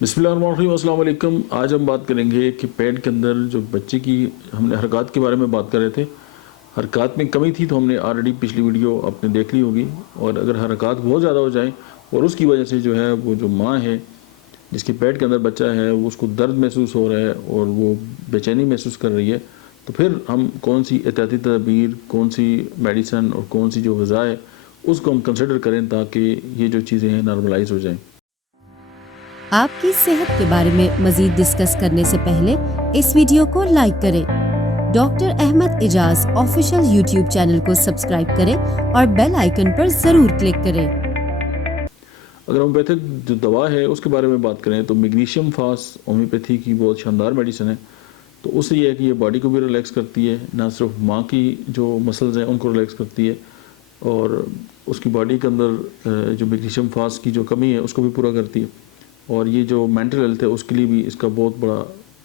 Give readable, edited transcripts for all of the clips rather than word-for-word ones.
बिस्मिल्लाहिर्रहमानिर्रहीम, अस्सलाम वालेकुम। आज हम बात करेंगे कि पेट के अंदर जो बच्चे की हमने हरकत के बारे में बात कर रहे थे। हरकत में कमी थी तो हमने ऑलरेडी पिछली वीडियो आपने देख ली होगी। और अगर हरकत बहुत ज़्यादा हो जाए और उसकी वजह से जो है वो जो माँ है जिसके पेट के अंदर बच्चा है वो उसको दर्द महसूस हो रहा है और वो बेचैनी महसूस कर रही है, तो फिर हम कौन सी एहतियाती तदबीर, कौन सी मेडिसन और कौन सी जो ग़िज़ा है उसको हम कंसिडर करें ताकि ये जो चीज़ें हैं नॉर्मलाइज हो जाएँ। आपकी सेहत के बारे में मजीद डिस्कस करने से पहले इस वीडियो को लाइक करें। Doctor Ahmad Ejaz official YouTube channel को सब्सक्राइब करें और बेल आइकन पर ज़रूर क्लिक करें। अगर होम्योपैथिक जो दवा है उसके बारे में बात करें तो मैग्नीशियम फास्ट होम्योपैथी की बहुत शानदार मेडिसिन है। तो उससे ये है कि ये बॉडी को भी रिलैक्स करती है, ना सिर्फ माँ की जो मसल्स हैं उनको रिलैक्स करती है और उसकी बॉडी के अंदर जो मैग्नीशियम फास्ट की जो कमी है उसको भी पूरा करती है। और ये जो मेंटल हेल्थ है उसके लिए भी इसका बहुत बड़ा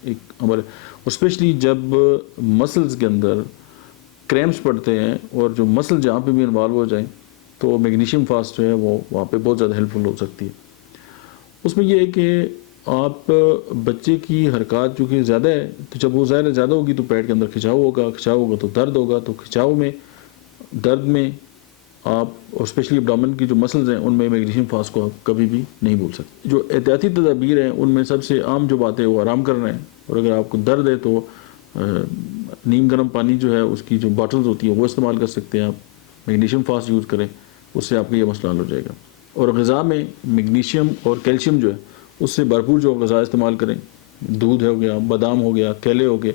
एक अमल है। और स्पेशली जब मसल्स के अंदर क्रैम्प्स पड़ते हैं और जो मसल जहाँ पे भी इन्वॉल्व हो जाए तो मैग्नीशियम फास्ट जो है वो वहाँ पे बहुत ज़्यादा हेल्पफुल हो सकती है। उसमें ये है कि आप बच्चे की हरकत चूँकि ज़्यादा है तो जब वो ज़्यादा होगी तो पेट के अंदर खिंचाव होगा तो दर्द होगा, तो खिंचाव में, दर्द में आप और स्पेशली एब्डोमेन की जो मसल्स हैं उनमें मैग्नीशियम फास्ट को आप कभी भी नहीं भूल सकते। जो एहतियाती तदाबीर हैं उनमें सबसे आम जो बात है वो आराम करना है। और अगर आपको दर्द है तो नीम गर्म पानी जो है उसकी जो बॉटल्स होती हैं वो इस्तेमाल कर सकते हैं आप। मैग्नीशियम फास्ट यूज़ करें, उससे आपका ये मसला हल हो जाएगा। और ग़िज़ा में मैग्नीशियम और कैल्शियम जो है उससे भरपूर जो ग़िज़ा इस्तेमाल करें। दूध हो गया, बादाम हो गया, केले हो गए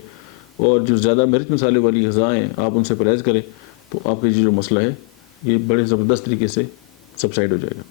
और जो ज़्यादा मिर्च मसाले वाली ग़िज़ाएँ हैं आप उनसे परहेज़ करें तो आपका ये जो मसला है ये बड़े ज़बरदस्त तरीके से सबसाइड हो जाएगा।